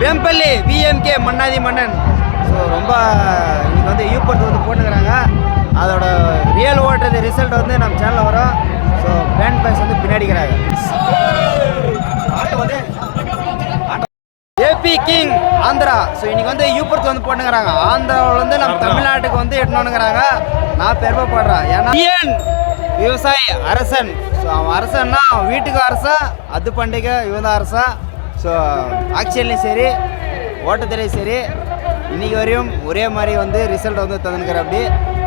வேம்பள்ளி VMK மன்னாதி மன்னன். So ரொம்ப இன்னைக்கு வந்து யூபர்த் வந்து போட்டுக்கிறாங்க. அதோட ரியல் ஓட்டது ரிசல்ட் வந்து நம்ம சேனலில் வரும். ஸோ பேண்ட் பாய்ஸ் வந்து பின்னாடிக்கிறாங்க. ஏபி கிங் ஆந்திரா ஸோ இன்னைக்கு வந்து யூபர்த் வந்து போட்டுக்கிறாங்க. ஆந்திராவில் வந்து நம்ம தமிழ்நாட்டுக்கு வந்து எட்டணுங்கிறாங்க நான் பெருமைப்படுறேன் ஏன்னா டிஎன் விவசாயி அரசன். ஸோ அவன் அரசன்னா அவன் வீட்டுக்கு அரசா அது பண்டிகை இவன் தான் அரசா. ஸோ ஆக்சியன்லேயும் சரி ஓட்டத்துலேயும் சரி இன்னைக்கு வரையும் ஒரே மாதிரி வந்து ரிசல்ட் வந்து தந்துக்கிற அப்படி.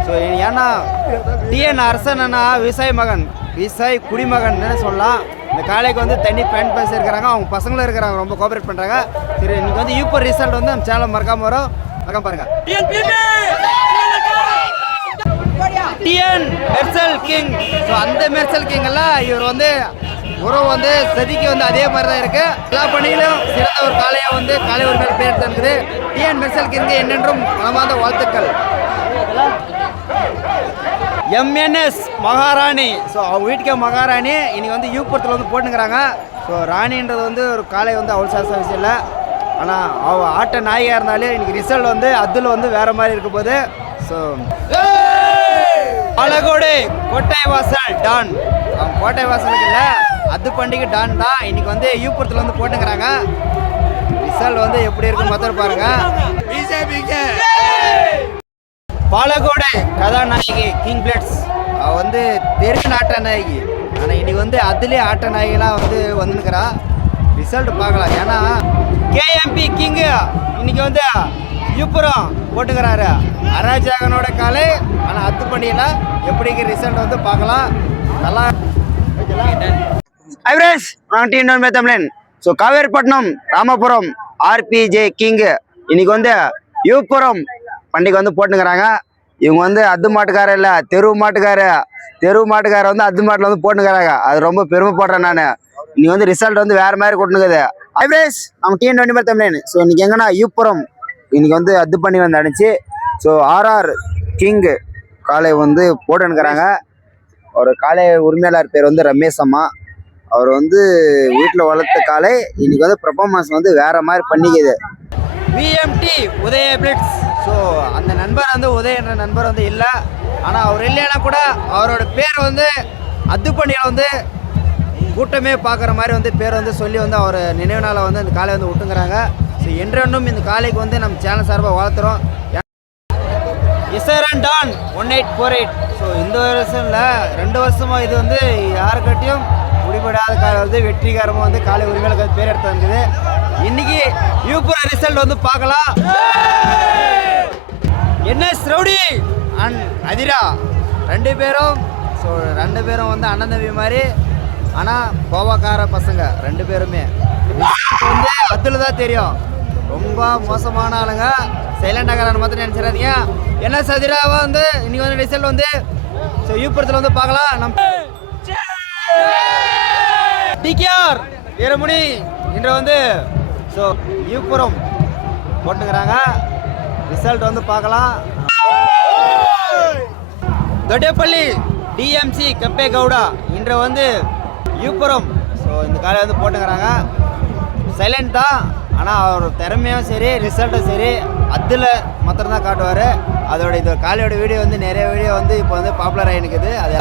ஸோ ஏன்னா டிஎன் அரசன்னா விவசாய மகன் விவசாய குடிமகன் சொல்லலாம். இந்த காலைக்கு வந்து தனி பேண்ட் பஸ் இருக்கிறாங்க. அவங்க பசங்களும் இருக்கிறாங்க ரொம்ப கோஆப்ரேட் பண்ணுறாங்க சரி இன்னைக்கு வந்து யூப்பர் ரிசல்ட் வந்து நம்ம சேனல் மறக்காம வரும். மறக்காம பாருங்க. டிஎன் மெர்சல் கிங் ஸோ அந்த மெர்சல் கிங் எல்லாம் இவர் வந்து உறவு வந்து சதிக்கு வந்து அதே மாதிரி தான் இருக்கு. எல்லா பணியிலும் சிறந்த ஒரு காளையாக வந்து காளை ஒரு மேல் பேர் தந்துக்குது டிஎன் மெர்சல் கிங்கு என்னென்றும் மனமார்ந்த வாழ்த்துக்கள். எம்என்எஸ் மகாராணி. ஸோ அவங்க வீட்டுக்கே மகாராணி. இன்னைக்கு வந்து யூபுரத்தில் வந்து போட்டுங்கிறாங்க ஸோ ராணின்றது வந்து ஒரு காளை வந்து அவ்வளோ சாச விஷயம் இல்லை. ஆனால் அவ ஆட்ட நாயகியாக இருந்தாலே இன்னைக்கு ரிசல்ட் வந்து அதில் வந்து வேற மாதிரி இருக்க போது ஸோ பாலகோடு கோட்டை வாசல் டான் அவங்க கோட்டை வாசலுக்கு இல்லை. அது பண்டிகை டான் தான். இன்னைக்கு வந்து யூபுரத்தில் வந்து போட்டுங்கிறாங்க ரிசல்ட் வந்து எப்படி இருக்குன்னு மொத்தம் பாருங்க. பிஜேபிக்கு பாலகோடு கதாநாயகி கிங் பிளட்ஸ் அவ வந்து தெற்கு ஆட்ட நாயகி ஆனால் இன்னைக்கு வந்து அதுலேயே ஆட்ட நாயகிலாம் வந்து வந்துருக்கிறா ரிசல்ட் பார்க்கலாம். ஏன்னா கேஎம்பி கிங்கு இன்னைக்கு வந்து யூப்புரம் போட்டுக்கிறாரு. அராஜகனோட காலை. ஆனால் அத்து பண்ணியில் எப்படி ரிசல்ட் வந்து பார்க்கலாம். நல்லா ஐவரேஸ் நான் டீம் நோன் தமிழன். So Kaveripattinam Ramapuram RPJ king இன்னைக்கு வந்து யூப்புரம் பண்டிகை வந்து போட்டுங்கிறாங்க இவங்க வந்து அத்து மாட்டுக்காரர் இல்லை தெரு மாட்டுக்காரு. தெரு மாட்டுக்கார வந்து அத்து மாட்டில் வந்து போட்டுங்கிறாங்க அது ரொம்ப பெருமைப்படுறேன் நான். இன்னைக்கு வந்து ரிசல்ட் வந்து வேற மாதிரி கொட்டுனுக்குது. ஐவரேஸ் நம்ம டீம் டுவெண்ட்டி பேர் தமிழன். ஸோ இன்னைக்கு எங்கன்னா யூப்புரம் இன்னைக்கு வந்து அத்து பண்ணி வந்து அடிச்சு ஸோ ஆர்ஆர் கிங்கு காலை வந்து போட்டுனுக்கிறாங்க அவர் காளை உரிமையாளர் பேர் வந்து ரமேஷ் அம்மா. அவர் வந்து வீட்டில் வளர்த்த காளை இன்னைக்கு வந்து பர்ஃபார்மன்ஸ் வந்து வேற மாதிரி பண்ணிக்குது. விஎம்டி உதய பிளிட்ஸ் ஸோ அந்த நண்பர் வந்து உதய என்ற நண்பர் வந்து இல்லை. ஆனால் அவர் இல்லைன்னா கூட அவரோட பேர் வந்து அத்துப்பணியில் வந்து கூட்டமே பார்க்குற மாதிரி வந்து பேர் வந்து சொல்லி வந்து அவர் நினைவு நாளை வந்து இந்த காலை வந்து விட்டுங்கிறாங்க ஸோ என்றென்றும் இந்த காலைக்கு வந்து நம்ம சேனல் சார்பாக வளர்த்துறோம் இசரன் don one eight four eight so இந்த வருஷம் இல்லை ரெண்டு வருஷமாக இது வந்து யாருக்கிட்டையும் முடிபடாத காலை வந்து வெற்றிகரமாக வந்து காலை உரிமையாளர்கள் பேர் எடுத்து வந்தது. இன்னைக்கு யூபுர ரிசல்ட் வந்து பார்க்கலாம். என்ன ஸ்ரௌடி அண்ட் அதிரா ரெண்டு பேரும் ஸோ ரெண்டு பேரும் வந்து அண்ணன் தம்பி மாதிரி ஆனால் கோவக்கார பசங்க ரெண்டு பேருமே. வந்து அதில் தான் தெரியும். ரொம்ப மோசமான ஆளுங்க. சைலண்ட் ஆகிறான்னு மாத்திரம் நினச்சிடாதீங்க. என்ன சதிராவா வந்து? இன்னைக்கு வந்து ரிசல்ட் வந்து ஸோ யூபுரத்தில் வந்து பார்க்கலாம். நம்ம டிகேஆர் வீரமுனி இன்று வந்து ஸோ யூபுரம் போட்டுக்கிறாங்க. ரிசல்ட் வந்து பார்க்கலாம். தொட்டேப்பள்ளி டிஎம்சி கப்பே கவுடா இன்று வந்து யூபுரம் ஸோ இந்த காலையில் வந்து போட்டுக்கிறாங்க. சைலண்ட் தான் ஆனால் அவர் திறமையும் சரி ரிசல்ட்டும் சரி. அதில் மாத்திரம் தான் காட்டுவார். அதோட இது காலையோட வீடியோ வந்து நிறைய வீடியோ வந்து இப்போ வந்து பாப்புலர் ஆகினுக்குது அது